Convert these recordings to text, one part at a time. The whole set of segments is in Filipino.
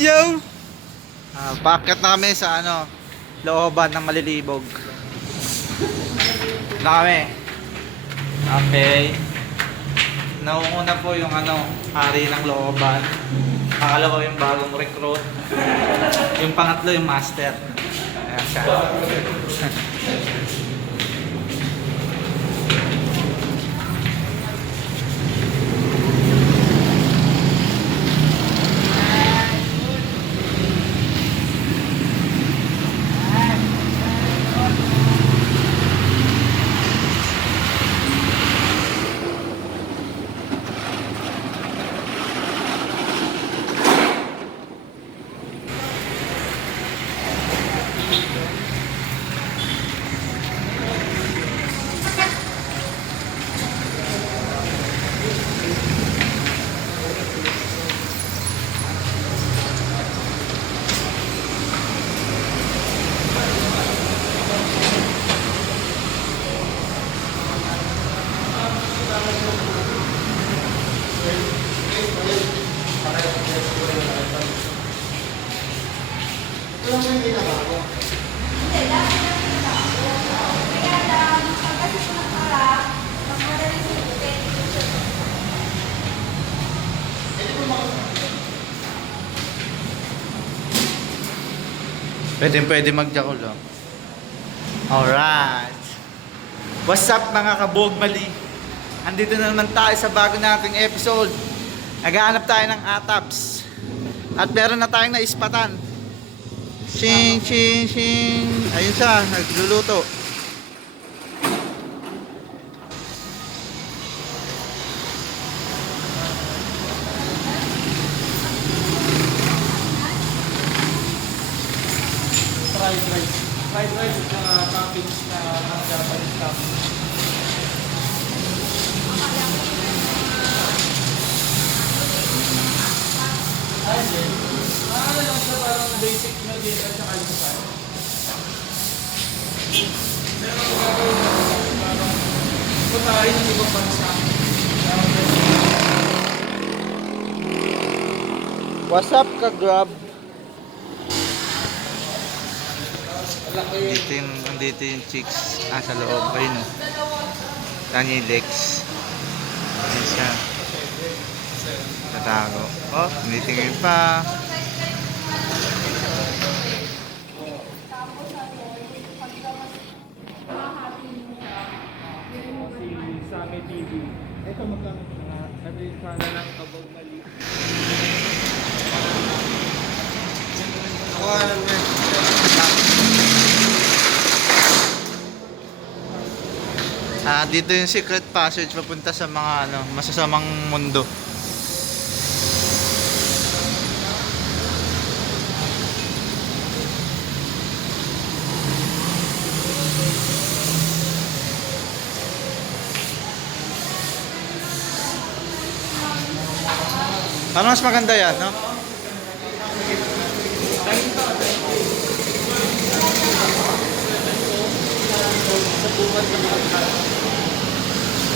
yo! Paakyat na kami sa looban ng Malilibog. Na kami. Okay. Nauuna po yung hari ng looban. Pangalawa yung bagong recruit. Yung pangatlo yung master. Ayan siya. Pwede mag-jackal lang. Alright. What's up mga kabogmali? Andito na naman tayo sa bago nating episode. Naghahanap tayo ng ATAPS. At meron na tayong naispatan. Shing, shing, shing. Ayun siya, nagluluto. Fried rice at saka toppings na mga Japanese toppings. Ayun. Ano lang siya parang basic na din at saka lisan. Pero kung gagawin natin parang putahin ng ibang bansa. What's up ka-grab? Laki. Andito yung chicks. Sa loob. Ayun. Tanya Lex. Ayun siya. Tatago. Oh, tinitingin pa. Si Sami TV. Ito magkano na sabi sana lang kabog mali. Ako alam niya. Dito yung secret passage papunta sa mga masasamang mundo. Ano mas maganda yan, no?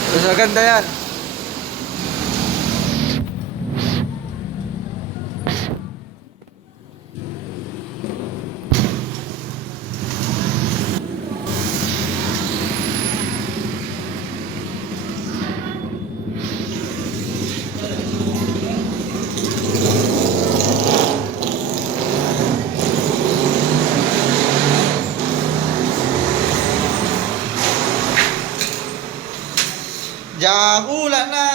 Mas maganda yan. Jakula na.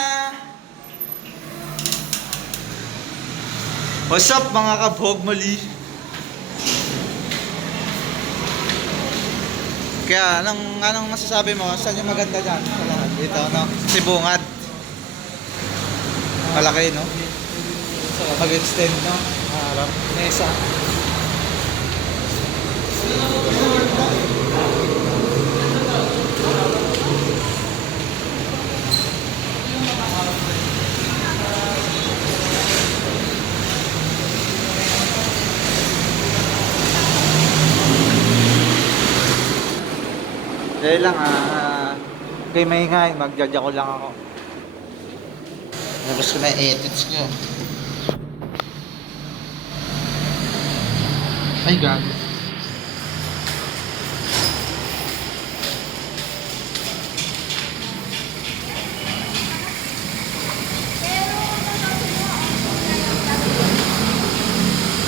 What's up mga kabogmali? Kaya anong masasabi mo? Saan yung maganda dyan? Sa lahat dito, Sibungad. Malaki, no? Mag-extend, no? Harap. Nesa. Dahil lang kay maingay, magja-jackal lang ako. Labas ko na edits ko. Ay, gago.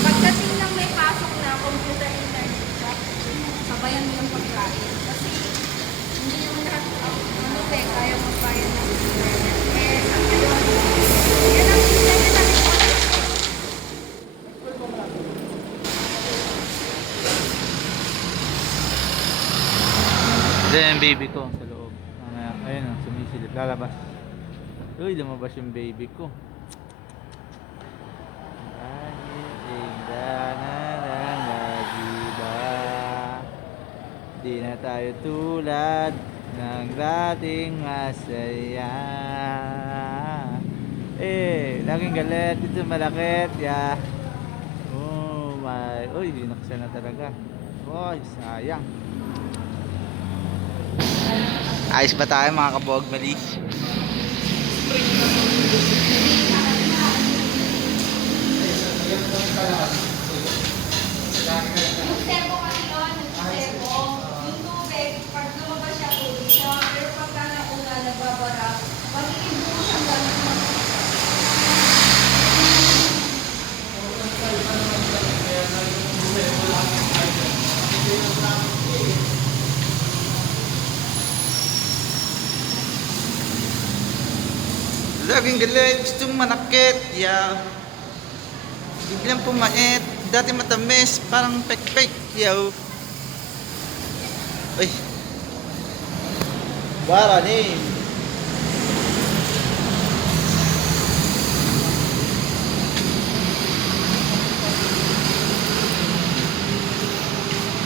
Pagdating ng may pasok na computer internet shop, sabayan mo yung pagkain. Kasi hindi yung lahat kaya magbayad ng internet. Sa ngayon, yan ang internet natin. Ito yung baby ko sa loob. Ayun o, sumisilip. Lalabas. Uy, lumabas yung baby ko. Di na tayo tulad ng dating masaya. Laging galit. Ito malakit. Yeah. Oh my. Uy, binaksan na talaga. Uy, sayang. Ayos ba tayo mga kabog mali? Nagservo kasi yun, nagservo. Yung tubig, pag lumabas siya, tubig siya. Pero pagka nauna, nagbabara, magiging buo siyang gamit mo. Laging galit, gustong manakit, yeah. Biglang pumait, dati matamis, parang pek-pek, yaw. Uy. Bara ni.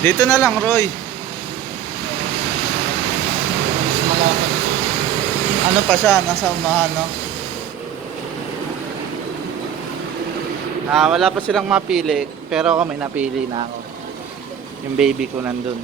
Dito na lang, Roy. Ano pa siya, nasa umahan, no? Wala pa silang mapili, pero ako may napili na ako. Yung baby ko nandun.